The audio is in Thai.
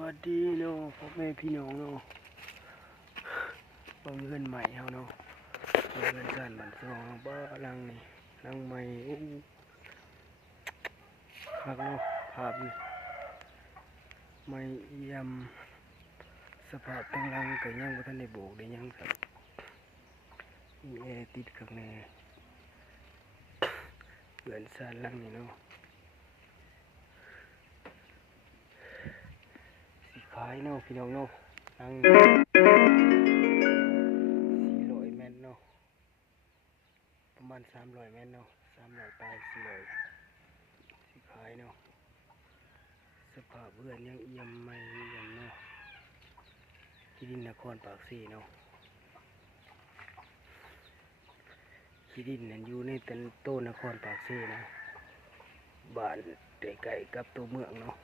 วัสดีเนาะพ่อแม่พี่น้องเนาะเงินใหม่เฮาเนาะเงินกันมันสองบ้าลังนี่ลังใหม่คักเนาะภาพนี่ไม่เอี่ยมสภาพทั้งลังก็ยังบ่ทันได้โบกได้ยังครับมีแอร์ติดข้างในเงินซ่านลังนี่เนาะสิขายเนาะพี่น้องเนาะลัง400เมตรเนาะประมาณ300เมตรเนาะ300 ไป400สิขายเนาะสภาพเพื่อนยังเอี่ยมไม่เอี่ยมเนาะที่ดินนครปากสีเนาะที่ดินนั้นอยู่ในต้นนครปากสีนะบ้านใกล้ๆกับตัวเมืองเนาะ